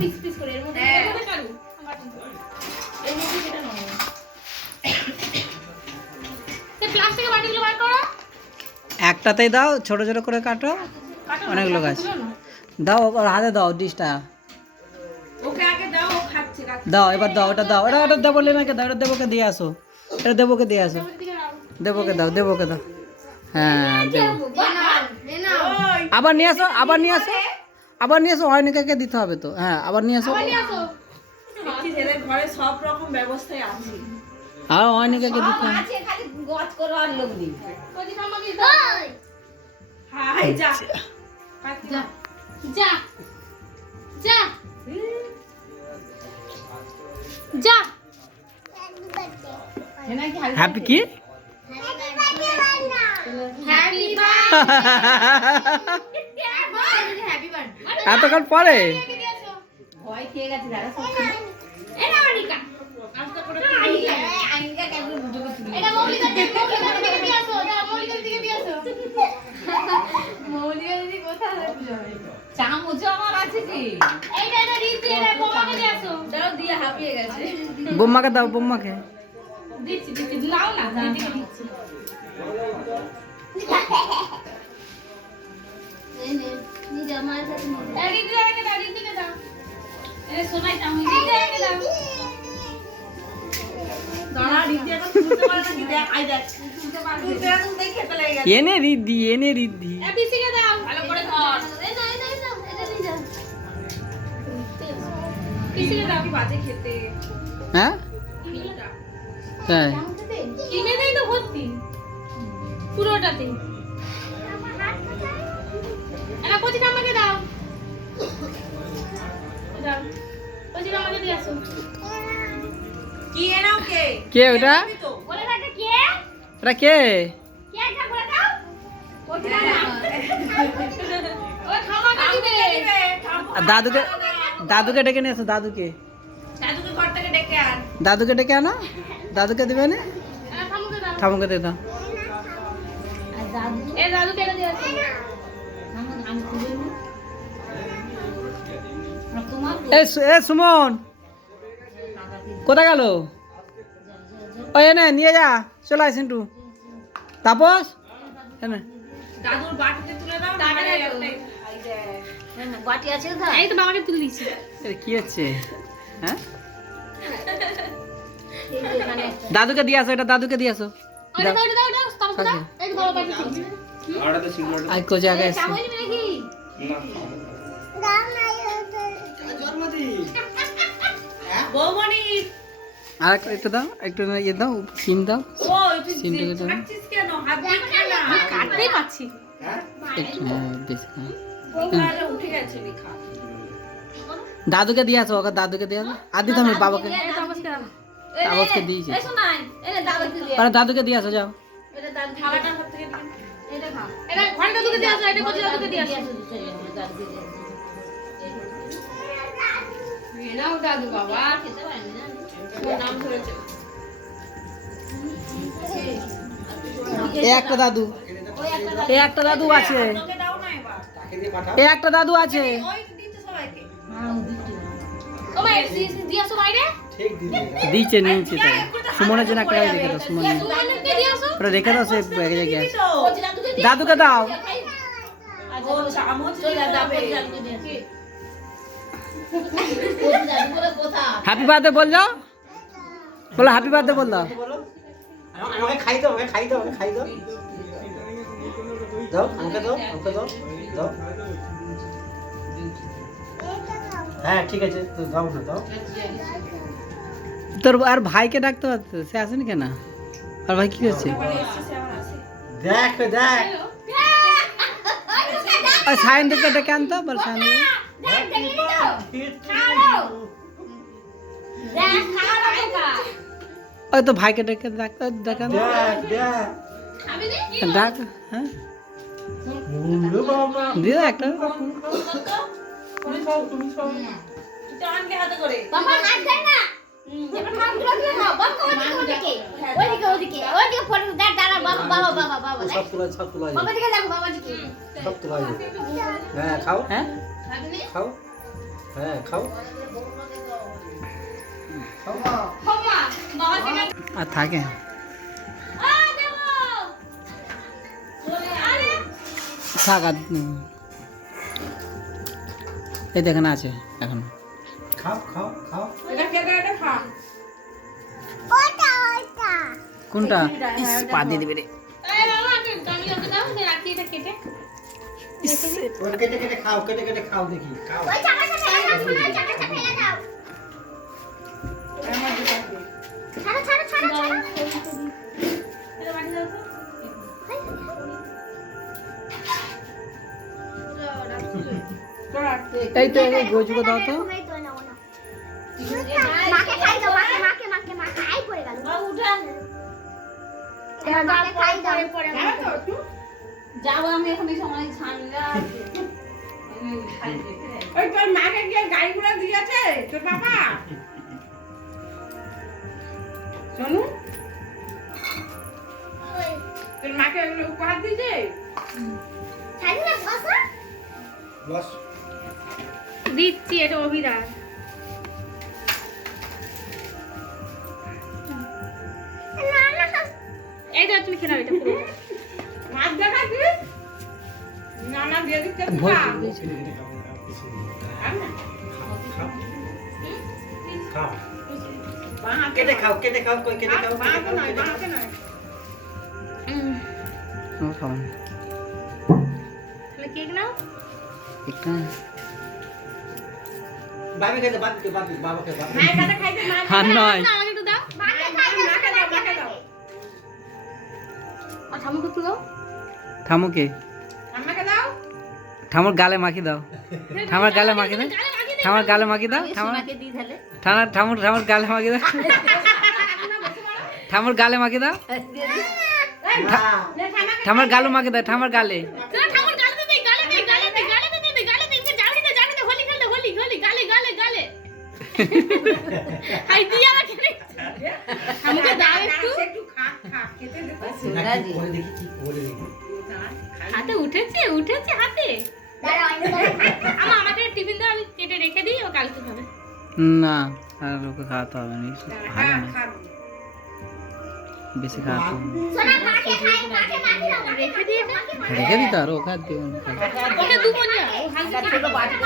Piece piece করে এর মধ্যে কাটু এর মধ্যে যেটা নাও এই প্লাস্টিকের বাটিগুলো বার করো একটাতেই দাও, ছোট ছোট করে কাটো, অনেকগুলো গাছ দাও, ওর হাতে দাও ডিশটা, ওকে আগে দাও, ও খাচ্ছে দাও এবার দাও, ওটা দাও, ওটা দেবো লেনাকে দাও, ওটা দেবোকে দিয়ে আসো, এটা দেবোকে দিয়ে আসো, দেবোকে দাও, দেবোকে দাও, হ্যাঁ দেবো, আবার নিয়ে আসো, আবার নিয়ে আসো, আবার নিয়ে আসো, অয়নিকাকে দিতে হবে তো, হ্যাঁ আবার নিয়ে আসো, এদের ঘরে সব রকম ব্যবস্থাই আছে আর অয়নিকাকে দিতে হবে, আছে খালি গজ করো আর লোক দিই ওই দিন আমাকে দাও হাই যা যা যা যা যা হ্যাপি কি হ্যাপি এতক্ষণ পরে ভয় খেয়ে গেছে দাদা সব এটা আনিকা আস্তে করে আনিকা কেন বুঝবে এটা মৌলিকা দিকে দিয়ে আসো দাও মৌলিকা দিকে দিয়ে আসো মৌলিকা দিদি কোথায় যাবে চামচ আমার আছে কি এইটা এটা দিদি এটা বোমাকে দিয়ে আসো দাও দিয়ে হাঁপিয়ে গেছে বোম্মাকে দাও, বোম্মাকে দিচ্ছি দিচ্ছি নাও না দিদিকে দিচ্ছি নে নিজ আমার কাছে নিয়ে দিদিকে দাও দিদিকে দাও এ সোনাই চামচ দিদিকে দাও দাঁড়া দিদি এখন তুলতে পারে নাকি দেখ আই দেখ তুলতে পারবে তুই এখন দেখে খেতে লেগে গেছে এনে রিদ্ধি, এনে রিদ্ধি, এ পিসিকে দাও ভালো করে ধর এই না এটা নিয়ে যাও পিসিকে দাও কি বাজে খেতে হ্যাঁ কিলোটা তাই কিনে দেই তো ভর্তি পুরোটাতে এটা কোচিটা আমাকে দাও দাও কোচিটা আমাকে দিয়ে আসো কি এনাও কে কে ওটা, বলে থাকে কে ওটা কে, কে এটা বলে দাও কোচিটা না ও খামাকে দিবে আর দাদুকে, দাদুকে ডেকে নিয়ে এসো, দাদুকে, দাদুকে ঘর থেকে ডেকে আন দাদুকে ডেকে আনো, দাদুকে দিবে না, এটা খামুকে দাও ঠাকুরকে দিয়ে দাও, আর দাদু এ দাদুকে এটা দিয়ে আসো আমি তুলে নি আর তোমার এ সুমন কোথায় গেল, ও এনে নিয়ে যা, চলে আয় সিন্টু, তাপস এনে, দাদুর বাটিতে তুলে দাও না এই বাটি আছে তো এই তো বাবাকে তুলে দিছি এটা কি হচ্ছে, হ্যাঁ দাদুকে দিয়ে আসো, এটা দাদুকে দিয়ে আসো, ওটা দাও তামসা দাও এই তো বাবা বাটি আজ কো জায়গায় এসছে, চামচ নিবি নাকি বৌমনি আর একটু দাও, একটু ইয়ে দাও, সিম দাও, ও তুই সিমটাকে দাও, খাচ্ছিস কেন হাত দিয়ে খা না কাটতেই পাচ্ছি একটু বেশি, হ্যাঁ। বোকারে উঠে গেছে লেখা দাদুকে দিয়ে আসো, ওকে দাদুকে দিয়ে আসো, আর দিতে হবে বাবাকে, তাপসকে দিয়েছি, এই শোনাই এটা দাদুকে দিয়ে আরে দাদুকে দিয়ে আসো, যাও, এটা দাদু খাওয়াটা সব থেকে দিন এটা খা এটা ঘরে দাদুকে দিয়ে আসো এটা কোচি দাদুকে দিয়ে আসো এনাও দাদু বাবা খেতে পারেন না ওর নাম ধরেছে এই একটা দাদু, ওই একটা এই একটা দাদু আছে, তোকে দাও না এবার এই একটা দাদু আছে, ওই দিতে সবাইকে ও মা এসি দিয়ে আসো বাইরে দিচ্ছে নিয়েছি, তাই সুমনের জন্য একটা রেখে দাও, সুমন সুমনকে দিয়ে আসো ওটা রেখে দাও, সে ব্যাগে জায়গায় আছে, কোচি দাদুকে দিয়ে দাদুকে দাও, ও চামচ চলে যাবে দাদুকে দিয়ে কোচি দাদু বলে কথা হ্যাপি বার্থডে বল যাও, বলো হ্যাপি বার্থডে বল দাও, আমাকে খাই দাও, আমাকে খাই দাও, আমাকে খাই দাও, দাও আমাকে দাও, আমাকে দাও, দাও, হ্যাঁ ঠিক আছে, তো দাও না, দাও, তোর আর ভাইকে ডাকতে পারতো, সে আসেনি কেন, আর ভাই কি করছে, দেখ দেখ, ওই সায়নকে ডেকে আনতো, বল সায়ন, ওই তো ভাইকে ডেকে ডাকতে দেখান, দেখ দেখ, ডাক, হ্যাঁ বন্ধু বাবা, দিয়ে দাও একটা, তুমি খাও, তুমি খাও, টানকে হাতে করে বাবা হাত দেয় না এবার খামগুলো দিয়ে নাও বাবা ওইদিকে ফটো দাঁড়া বাবা সব তুলাই, সব তুলাই, বাবা দিকে দেখো বাবা দিকে সব তুলাই, হ্যাঁ খাও, হ্যাঁ খাও, হ্যাঁ খাও হোমা বাবা থেকে আর থাকে দেবো আরে থাক আর এই দেখেন আছে এখন খাও খাও খাও এটা কে এটা খা কোনটা ইস, পা দিয়ে দিবে রে এই বাবা আমি ওকে দাও যে রাখি এটা কেটে ইস, ওটা কেটে কেটে খাও কেটে কেটে খাও দেখি খাও ওই চাকাটা ফেলে দাও শুনো চাকাটা ফেলে দাও ছাড়ো ছাড়ো ছাড়ো ছাড়ো এটা বাড়ি দাও এই তো এই গোজুকে দাও তো মাকে খাই দাও মাকে মাকে মাকে মাকে আই পড়ে গেল বাবা উঠা মাকে খাই দাও যাবো আমি এখন এই সময় ঝামেলা ওই তোর মাকে গিয়ে গাড়িগুলো দিয়েছে তোর বাবা শোনু তোর মাকে এগুলো উপহার দিয়েছে ছাড়ি না বসা বস দিচ্ছি এটা অভিরাজ না না এই দাও তুমি খেয়ে নাও এটা পুরো মাছ দেখাচ্ছি না না দিয়ে দিচ্ছে ভোজ খা। দিয়েছে। খাও বাঁ হাতে কেটে খাও কেটে খাও কই কেটে খাও বাঁ হাতে নয় বাঁ হাতে নয় ও খাওয়া তাহলে কেক নাও একটা বাবা খেতে বাবাকে মায়ের কাছে খাইতে মায়ের আর নয় না আমাকে একটু দাও মাকে খাই দাও মাকে দাও মাকে দাও আর ঠাম্মাকে একটু দাও ঠামুকে আমাকে দাও ঠামুর গালে মাখি দাও ঠামার গালে মাখি দাও ঠামার গালে মাখি দাও ঠামার দিই তাহলে ঠামুর গালে মাখি দাও ঠামুর গালে মাখি দাও ঠামার গালু মাখি দাও ঠামার গালে ঠাকুর গালে দে গালে দে গালে দে গালে দে গালে দে যাবি দে হোলি খেলতে হোলি হোলি গালে গালে গালে হাই দিয়া আমাকে আমাকে দাও একটু একটু খা খা খেতে দে করে দেখি কি করে দেখি হাতে উঠেছে উঠেছে হাতে দাঁড়াও আমি তো আমাকে টিফিন দাও আমি কেটে রেখে দিই ও কালকে খাবে না আর ওকে খাওয়াতে হবে না ভালো না খা বেশি খাওয়াতে হবে না। সোনা মাকে খাই মাকে মাকে দাও রেখে দিয়ে রেখে দিতে আর ও খাওয়াতে হবে না। ওকে দুপুর যা ও হালকা